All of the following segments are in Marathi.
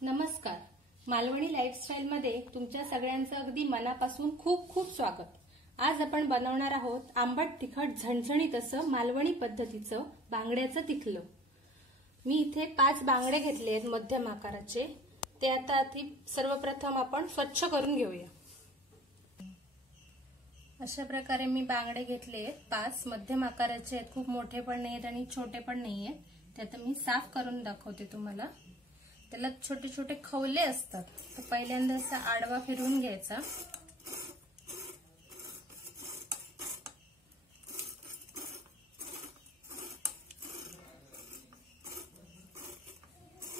नमस्कार. मालवणी लाईफस्टाईल मध्ये तुमच्या सगळ्यांचं अगदी मनापासून खूप खूप स्वागत. आज आपण बनवणार आहोत आंबट तिखट झणझणीत असं मालवणी पद्धतीचं बांगड्याचं तिखलं. मी इथे 5 बांगडे घेतले आहेत मध्यम आकाराचे. ते आता सर्वप्रथम आपण स्वच्छ करून घेऊया. अशा प्रकारे मी बांगडे घेतले 5 मध्यम आकाराचे आहेत. खूप मोठे पण नाहीत आणि छोटे पण नाहीये. ते आता मी साफ करून दाखवते तुम्हाला. त्याला छोटे छोटे खवले असतात. तर पहिल्यांदा असा आडवा फिरवून घ्यायचा.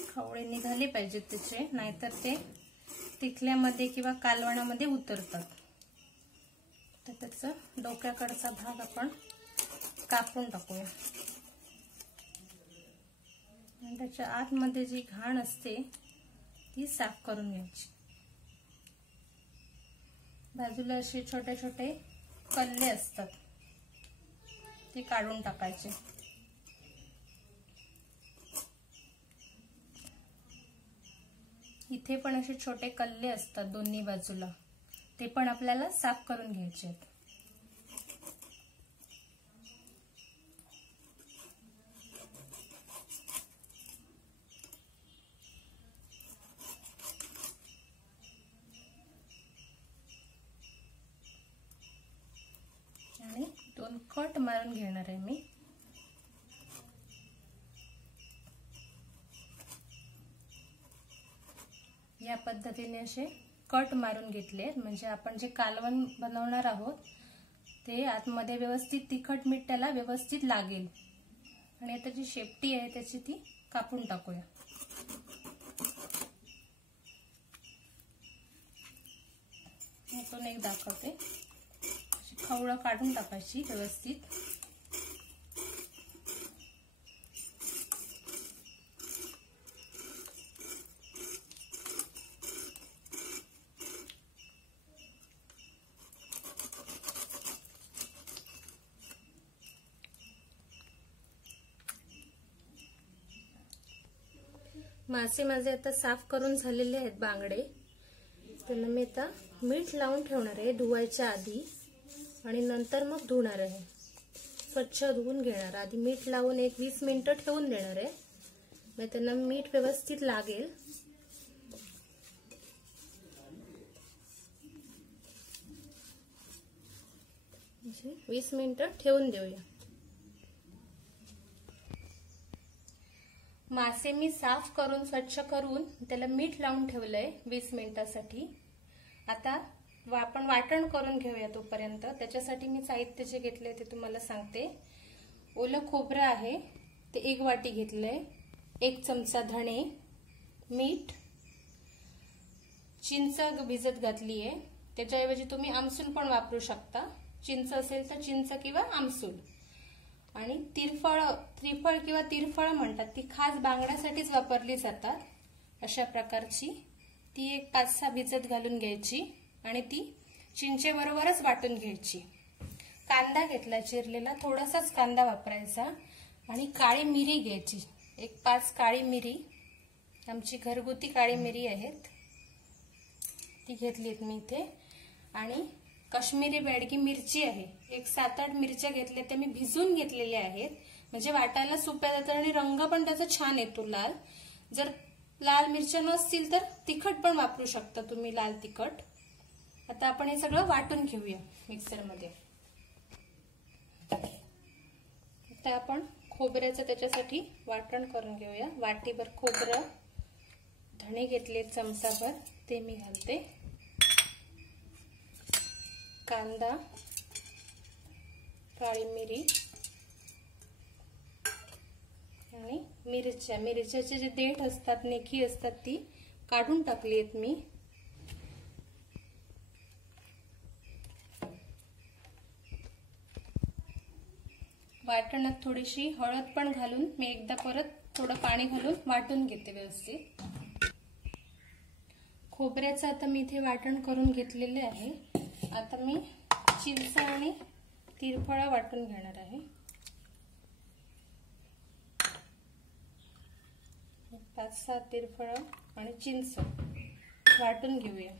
खवळे निघाले पाहिजेत त्याचे, नाहीतर ते तिखल्यामध्ये किंवा कालवणामध्ये उतरतात. तर त्याचा डोक्याकडचा भाग आपण कापून टाकूया. आणि त्याच्या आतमध्ये जी घाण असते ती साफ करून घ्यायची. बाजूला असे छोटे छोटे कल्ले असतात ते काढून टाकायचे. इथे पण असे छोटे कल्ले असतात दोन्ही बाजूला, ते पण आपल्याला साफ करून घ्यायचे आहेत. आणि 2 कट मारून घेणार आहे मी. या पद्धतीने असे कट मारून घेतले, म्हणजे आपण जे कालवण बनवणार आहोत ते आतमध्ये व्यवस्थित तिखट मीठ त्याला व्यवस्थित लागेल. आणि आता जी शेपटी आहे त्याची ती कापून टाकूया. यातून एक दाखवते. खवळं काढून टाकायची व्यवस्थित. मासे माझे आता साफ करून झालेले आहेत बांगडे. त्यांना मी आता मीठ लावून ठेवणार आहे धुवायच्या आधी, आणि नंतर मग धुणार आहे. स्वच्छ धुवून घेणार. आधी मीठ लावून एक 20 मिनिटं ठेवून देणार आहे, मग त्यांना मीठ व्यवस्थित लागेल. म्हणजे 20 मिनिटं ठेवून देऊया. मासे मी साफ करून स्वच्छ करून त्याला मीठ लावून ठेवलंय 20 मिनिटासाठी. आता आपण वाटण करून घेऊया तोपर्यंत. त्याच्यासाठी मी साहित्य जे घेतलंय ते तुम्हाला सांगते. ओलं खोबरं आहे ते 1 वाटी घेतलंय. 1 चमचा धणे, मीठ, चिंच भिजत घातलीये. त्याच्याऐवजी तुम्ही आमसूल पण वापरू शकता. चिंच असेल तर चिंच किंवा आमसूल. आणि त्रिफळ किंवा तिरफळ म्हणतात, ती खास बांगड्यासाठीच वापरली जातात. अशा प्रकारची ती एक 5-6 भिजत घालून घ्यायची आणि ती चिंचेबरोबरच वाटून घ्यायची. कांदा घेतला चिरलेला, थोडासाच कांदा वापरायचा. आणि काळी मिरी घ्यायची, एक 5 काळी मिरी. आमची घरगुती काळी मिरी आहेत ती घेतलीत मी इथे. आणि काश्मीरी बेडगी मिरची आहे, एक 7-8 मिरच्या घेतल्या. त्या मी भिजून घेतलेल्या आहेत, म्हणजे वाटायला सोप्या जातात आणि रंग पण त्याचा छान येतो लाल. जर लाल मिरच्या नसतील तर तिखट पण वापरू शकता तुम्ही, लाल तिखट. आता आपण हे सगळं वाटून घेऊया मिक्सरमध्ये. आता आपण खोबऱ्याचं त्याच्यासाठी वाटण करून घेऊया. वाटीभर खोबरं, धणे घेतले चमचाभर ते मी घालते. कांदा, काळी मिरी आणि मिरच्याचे जे देठ असतात, नेकी असतात, ती काढून टाकली आहेत मी. वाटणात थोडीशी हळद पण घालून मी एकदा परत थोडं पाणी घालून वाटून घेते व्यवस्थित. खोबऱ्याचं आता मी इथे वाटण करून घेतलेले आहे. आता मी चिंच आणि तिरफळ वाटून घेणार आहे. 5-6 तिरफळं आणि चिंच वाटून घेऊया।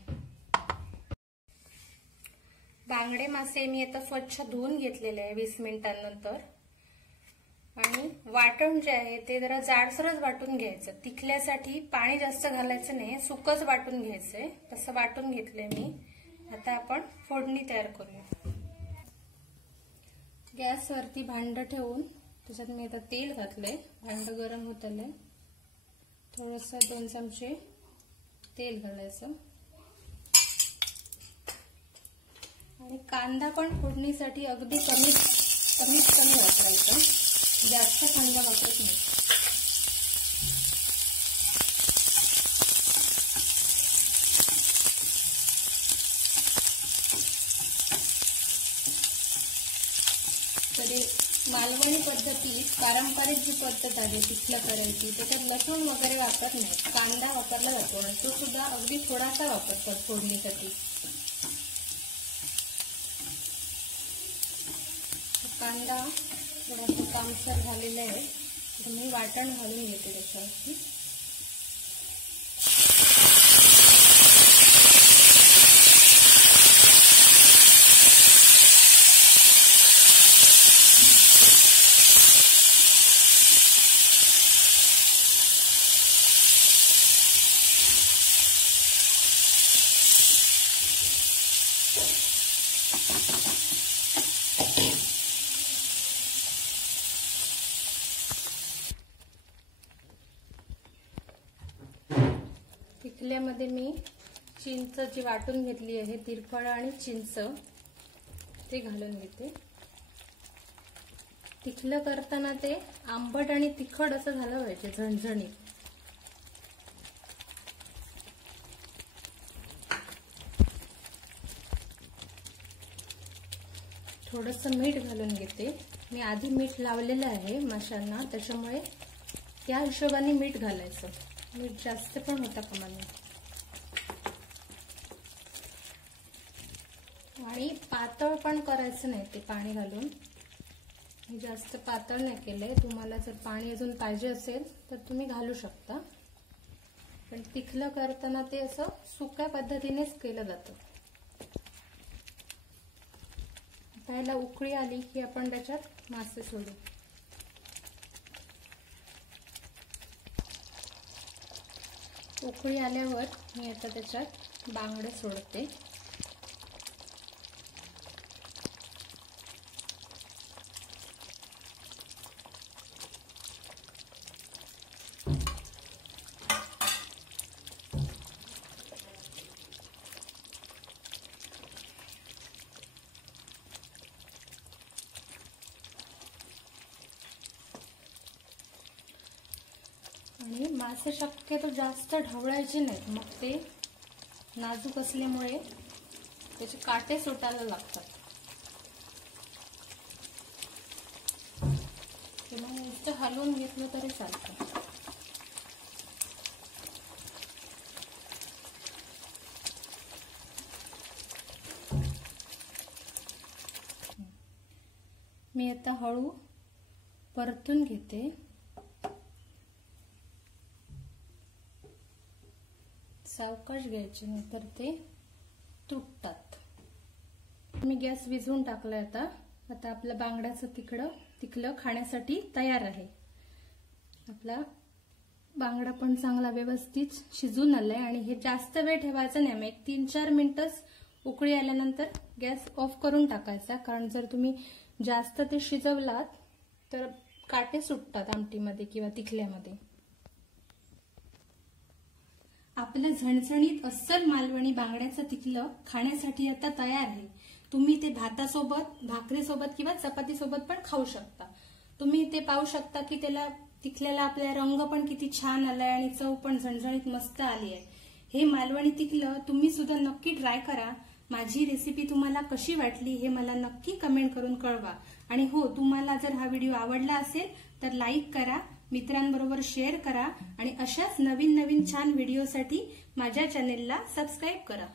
बांगडे मासे मी आता स्वच्छ धुवून घेतलेले आहे 20 मिनिटांनंतर। आणि वाटण जे आहे ते जरा जाडसरच वाटून घ्यायचं, तिखल्यासाठी पाणी जास्त घालायचं नाही, सुकच वाटून घ्यायचंय। तसं वाटून घेतलंय मी। आता आपण फोडणी तयार करूया। गॅसवरती भांड ठेवून त्याच्यात मी आता तेल घातलंय, भांड गरम होत आलंय। थोडंसं 2 चमचे तेल घालायचं आणि कांदा पण फोडणीसाठी अगदी कमीत कमी वापरायचा, जास्त कांदा वापरत नाही। तरी मालवणी पद्धतीत पारंपरिक जी पद्धत आहे पिठलं करायची त्याच्यात लसूण वगैरे वापरत नाही, कांदा वापरला जातो आणि तो सुद्धा अगदी थोडासा वापरतात फोडणीसाठी। कांदा थोडासा तामसर झालेला आहे तर मी वाटण घालून घेते त्याच्यावरती। पिठल्यामध्ये मी चिंच जी वाटून घेतली आहे, तिरफळं आणि चिंच ते घालून घेते। पिठलं करताना ते आंबट आणि तिखट असं झालं पाहिजे, झणझणीत। थोडंसं मीठ घालून घेते, मी आधी मीठ लावलेलं आहे माशांना, त्याच्यामुळे त्या हिशोबाने मीठ घालायचं, मीठ जास्त पण होता कामा नये। आणि पातळ पण करायचं नाही ते पाणी घालून, मी जास्त पातळ नाही केलंय। तुम्हाला जर पाणी अजून पाहिजे असेल तर तुम्ही घालू शकता, पण पिठलं करताना ते असं सुक्या पद्धतीनेच केलं जातं। पहिला उकळी आली की आपण त्याच्यात मासे सोडू। उकळी आल्यावर मी आता त्याच्यात बांगडे सोडते। आणि मासे शक्यतो जास्त ढवळायचे नाहीत, मग ते नाजूक असल्यामुळे त्याचे काटे सुटायला लागतात। किंवा नुसतं हलवून घेतलं तरी चालतं। मी आता हळू परतून घेते। सावकाश घ्यायचे नाहीतर ते तुटतात। मी गॅस विझवून टाकलाय आता। आता आपलं बांगड्याचं तिखलं खाण्यासाठी तयार आहे। आपला बांगडा पण चांगला व्यवस्थित शिजून आलाय आणि हे जास्त वेळ ठेवायचं नाही, एक 3-4 मिनिटच उकळी आल्यानंतर गॅस ऑफ करून टाकायचा, कारण जर तुम्ही जास्त ते शिजवलात तर काटे सुटतात आमटीमध्ये किंवा तिखल्यामध्ये। आपलं झणझणीत अस्सल मालवणी बांगड्याचं तिखलं खाण्यासाठी आता तयार आहे। तुम्ही ते भातासोबत, भाकरीसोबत किंवा चपातीसोबत पण खाऊ शकता। तुम्ही ते पाहू शकता की त्याला तिखल्याला आपला रंग पण किती छान आलाय आणि चव पण झणझणीत मस्त आली आहे। हे मालवणी तिखलं तुम्ही सुद्धा नक्की ट्राय करा। माझी रेसिपी तुम्हाला कशी वाटली हे मला नक्की कमेंट करून कळवा। आणि हो, तुम्हाला जर हा व्हिडिओ आवडला असेल तर लाईक करा, मित्रांबरोबर शेअर करा आणि अशाच नवीन छान व्हिडिओसाठी माझ्या चॅनेलला सबस्क्राईब करा।